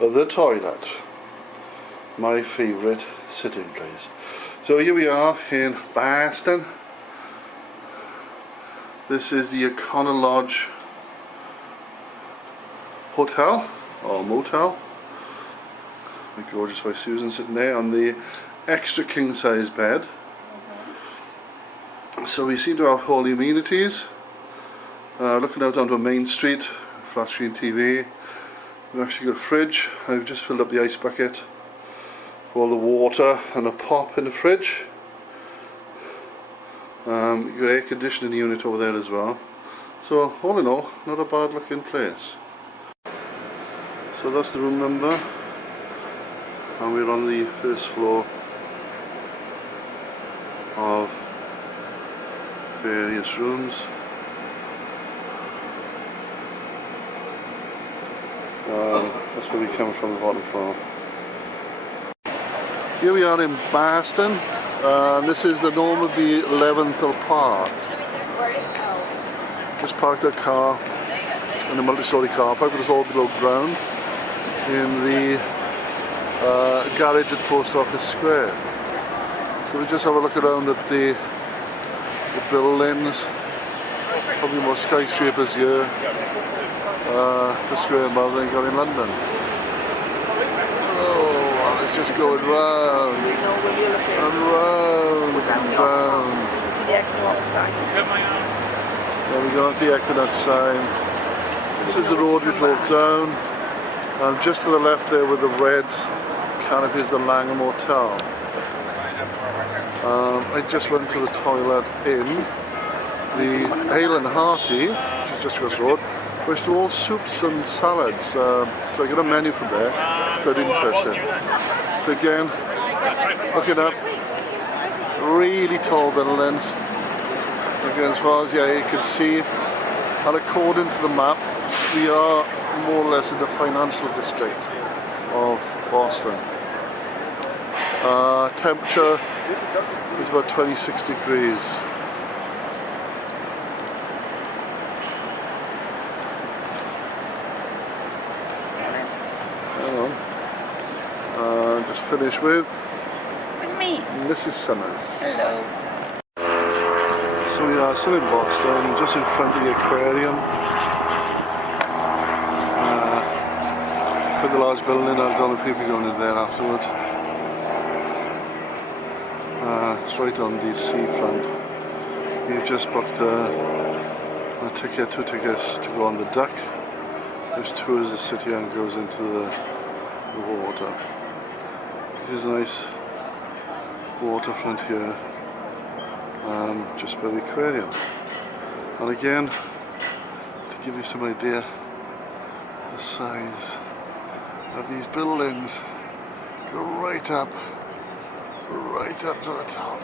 the toilet. My favourite sitting place. So here we are in Boston. This is the Econo Lodge Hotel or motel. My gorgeous wife Susan sitting there on the extra king size bed. So we seem to have all the amenities. Looking out onto a main street, flat screen TV. We've actually got a fridge. I've just filled up the ice bucket for all the water and a pop in the fridge. You've got air conditioning unit over there as well. So all in all, not a bad looking place. So that's the room number, and we're on the first floor of various rooms. That's where we come from, the bottom floor. Here we are in Boston. This is the Normanby Leventhal Park. Just parked our car in a multi-storey car park, but it's all below ground in the garage at Post Office Square. So we just have a look around at the buildings. Probably more skyscrapers here. The square mile than got in London. Oh, it's just going round and round and round. There we go at the Equinox sign. This is the road we drove down, and just to the left there with the red canopy is the Langham Hotel. I just went to the toilet in the Ale and Hearty, which is just across the road, which do all soups and salads. So I got a menu from there. It's quite interesting. So again, looking up, really tall buildings. Again, as far as the eye can see, and according to the map, we are more or less in the financial district of Boston. Temperature is about 26 degrees. Just finish with me, Mrs. Summers. Hello. So we are still in Boston, just in front of the aquarium. Quite a large building. I don't know if people are going in there afterwards. It's right on the seafront. You've just booked a ticket, 2 tickets to go on the deck, which tours the city and goes into the water. Here's a nice waterfront here, just by the aquarium. And again, to give you some idea of the size of these buildings, go right up to the top.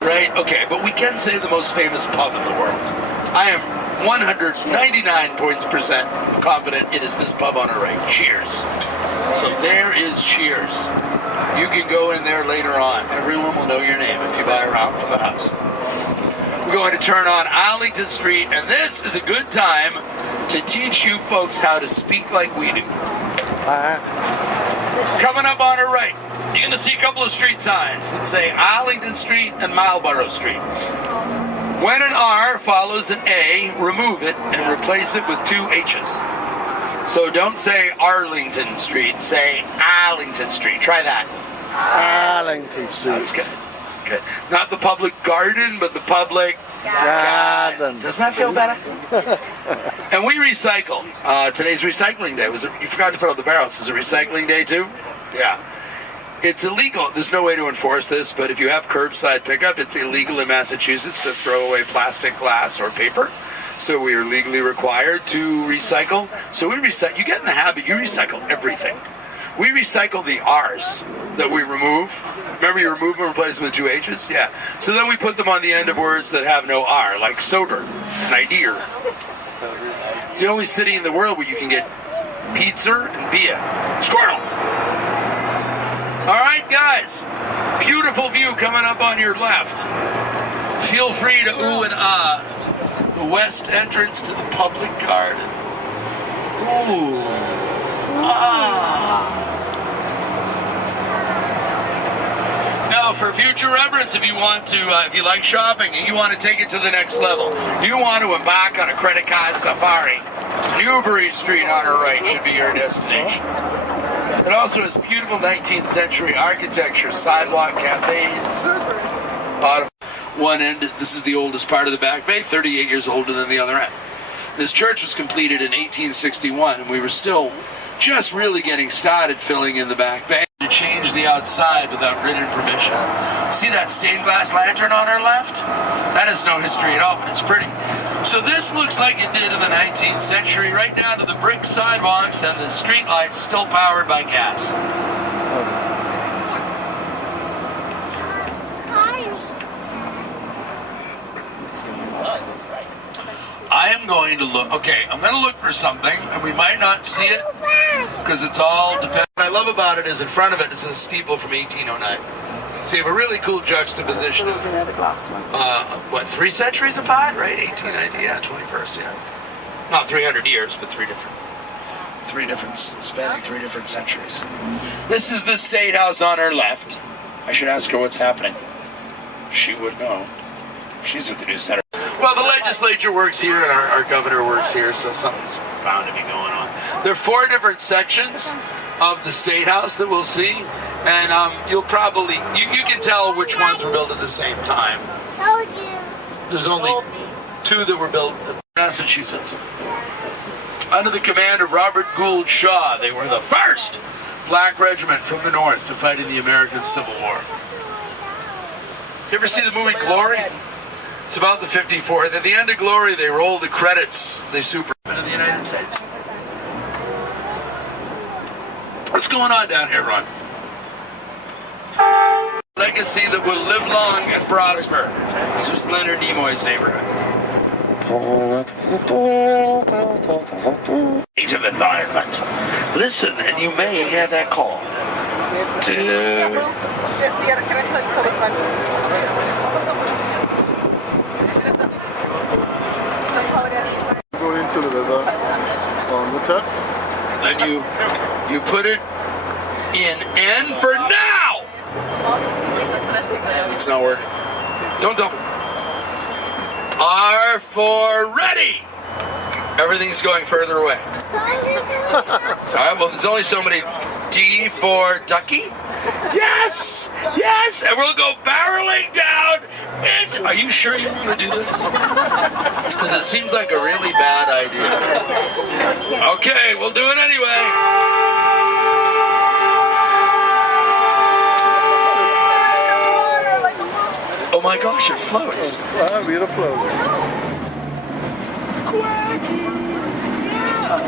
Right, okay, but we can say the most famous pub in the world. I am 199% confident it is this pub on our right. Cheers. So there is Cheers. You can go in there later on. Everyone will know your name if you buy a round from the house. We're going to turn on Arlington Street, and this is a good time to teach you folks how to speak like we do. Coming up on our right, you're going to see a couple of street signs that say Arlington Street and Marlborough Street. When an R follows an A, remove it and replace it with 2 H's. So don't say Arlington Street, say Arlington Street. Try that. Arlington Street. That's good. Good. Not the public garden, but the public Garden. Doesn't that feel better? And we recycle. Today's recycling day. You forgot to put out the barrels. Is it recycling day too? Yeah. It's illegal. There's no way to enforce this, but if you have curbside pickup, it's illegal in Massachusetts to throw away plastic, glass, or paper. So we are legally required to recycle. So we recycle. You get in the habit, you recycle everything. We recycle the R's that we remove. Remember, you remove them and replace them with 2 H's? Yeah. So then we put them on the end of words that have no R, like soda and idea. It's the only city in the world where you can get pizza and beer. Squirrel! All right, guys. Beautiful view coming up on your left. Feel free to ooh and ah. The west entrance to the public garden. Ooh. Ah. Now, for future reference, if you want to, if you like shopping and you want to take it to the next level, you want to embark on a credit card safari, Newbury Street on our right should be your destination. It also has beautiful 19th century architecture, sidewalk cafes. Bottom one end, this is the oldest part of the Back Bay, 38 years older than the other end. This church was completed in 1861, and we were still just really getting started filling in the Back Bay. To change the outside without written permission. See that stained glass lantern on our left? That has no history at all, but it's pretty. So this looks like it did in the 19th century, right down to the brick sidewalks and the street lights still powered by gas. I am going to look, I'm going to look for something, and we might not see it, because it's all dependent. What I love about it is in front of it, it's a steeple from 1809. So you have a really cool juxtaposition of, 3 centuries apart, right? 1890, yeah, 21st, yeah. Not 300 years, but spanning 3 different centuries. This is the State House on our left. I should ask her what's happening. She would know. She's with the news center. Well, the legislature works here and our governor works here, so something's bound to be going on. There are 4 different sections of the State House that we'll see, and you'll probably, you can tell which ones were built at the same time. Told you. There's only 2 that were built in Massachusetts. Under the command of Robert Gould Shaw, they were the first black regiment from the North to fight in the American Civil War. You ever see the movie Glory? It's about the 54th. At the end of Glory, they roll the credits. They superintend in the United States. What's going on down here, Ron? Legacy that will live long and prosper. This was Leonard Nimoy's neighborhood. Native environment. Listen, and you may hear that call. Go into the river on the top. Then you put it in N for now. It's not working. Don't. R for ready. Everything's going further away. All right, well, there's only so many. D for ducky. Yes! And we'll go barreling down. Are you sure you want to do this? Because it seems like a really bad idea. Okay, we'll do it anyway. Oh my gosh, it floats. Wow, beautiful. Quacky. Yeah.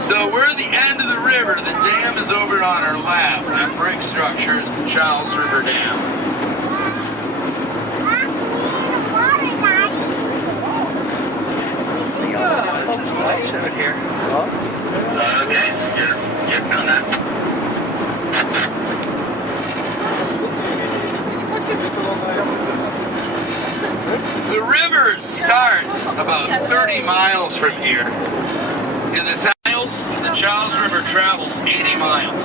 So we're at the end of the river. The dam is over on our left. That brick structure is the Charles River Dam. This is nice out here. Okay, yep, done that. The river starts about 30 miles from here. In the tiles, the Charles River travels 80 miles.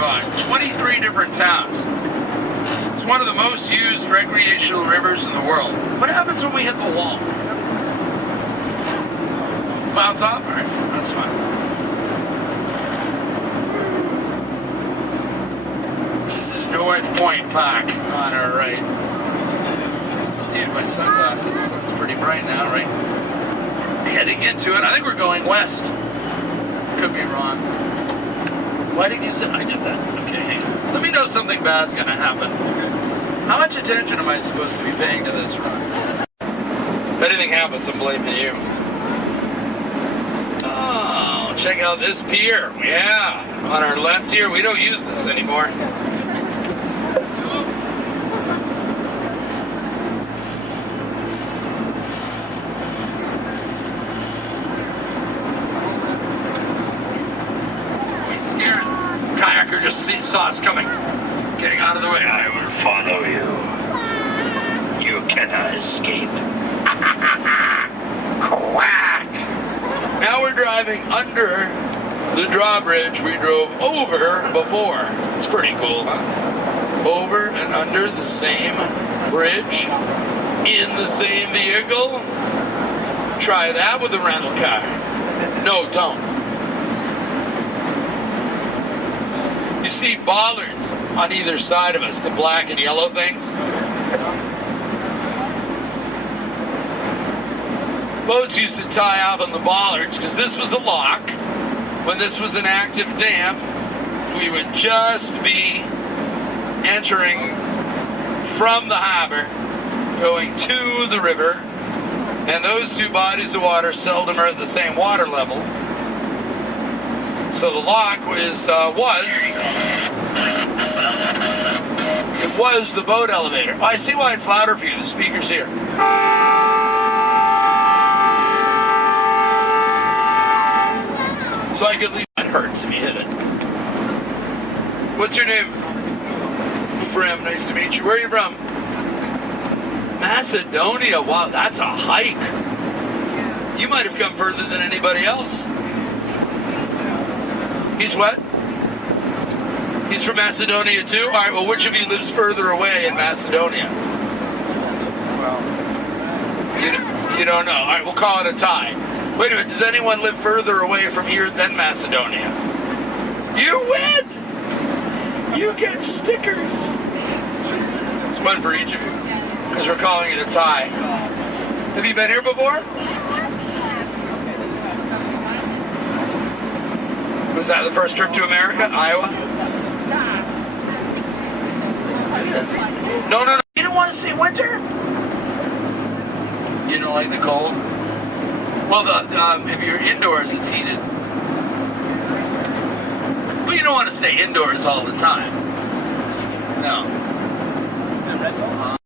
to 23 different towns. It's one of the most used recreational rivers in the world. What happens when we hit the wall? Bounce off? All right, that's fine. This is North Point Park on our right. Need my sunglasses. It's pretty bright now, right? Heading into it. I think we're going west. Could be wrong. Why did you say I did that? Okay, hang on. Let me know if something bad's gonna happen. How much attention am I supposed to be paying to this run? If anything happens, I'm blaming you. Oh, check out this pier. Yeah, on our left here. We don't use this anymore. Kayaker just saw us coming. Getting out of the way. I will follow you. You cannot escape. Quack! Now we're driving under the drawbridge we drove over before. It's pretty cool, huh? Over and under the same bridge in the same vehicle. Try that with a rental car. No, don't. You see bollards on either side of us, the black and yellow things. Boats used to tie off on the bollards because this was a lock. When this was an active dam, we would just be entering from the harbor, going to the river, and those two bodies of water seldom are at the same water level. So the lock was the boat elevator. Oh, I see why it's louder for you. The speaker's here. So I could leave. It hurts if you hit it. What's your name? Frem. Nice to meet you. Where are you from? Macedonia. Wow, that's a hike. You might have come further than anybody else. He's what? He's from Macedonia too? All right, well, which of you lives further away in Macedonia? Well, you don't know. All right, we'll call it a tie. Wait a minute, does anyone live further away from here than Macedonia? You win! You get stickers. It's one for each of you, because we're calling it a tie. Have you been here before? Was that the first trip to America, Iowa? No. You don't want to see winter? You don't like the cold? Well, if you're indoors, it's heated. But you don't want to stay indoors all the time. No.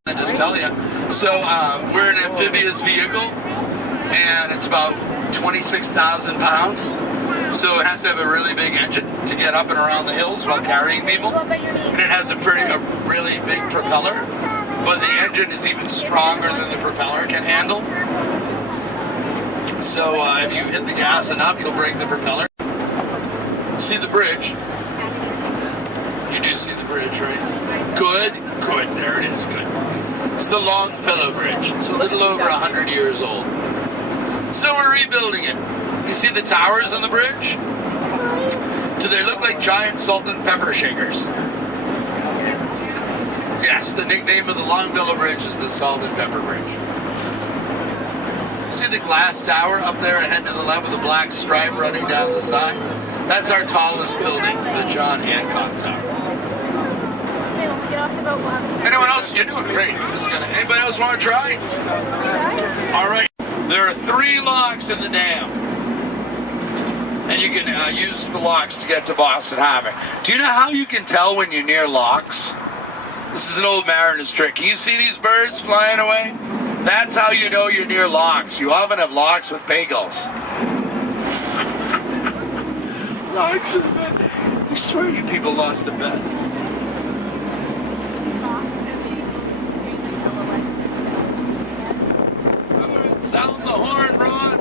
I just tell you. So we're an amphibious vehicle, and it's about 26,000 pounds. So it has to have a really big engine to get up and around the hills while carrying people. And it has a really big propeller, but the engine is even stronger than the propeller can handle. So if you hit the gas enough, you'll break the propeller. See the bridge? You do see the bridge, right? Good. There it is. Good. It's the Longfellow Bridge. It's a little over 100 years old. So we're rebuilding it. You see the towers on the bridge? Do they look like giant salt and pepper shakers? Yes, the nickname of the Longfellow Bridge is the Salt and Pepper Bridge. See the glass tower up there ahead to the left with the black stripe running down the side? That's our tallest building, the John Hancock Tower. Anyone else? You're doing great. Anybody else want to try? All right. There are 3 locks in the dam. And you can use the locks to get to Boston Harbor. Do you know how you can tell when you're near locks? This is an old mariner's trick. Can you see these birds flying away? That's how you know you're near locks. You often have locks with bagels. Locks in bed. I swear you people lost a bet. Sound the horn, Ron.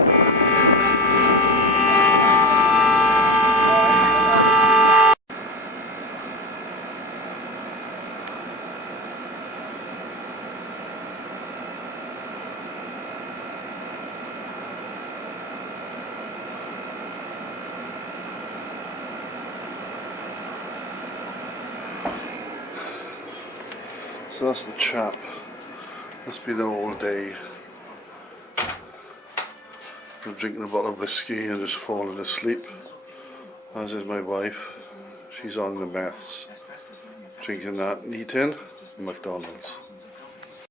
So that's the chap. That's been all day. I'm drinking a bottle of whiskey and just falling asleep. As is my wife. She's on the meths. Drinking that and eating McDonald's.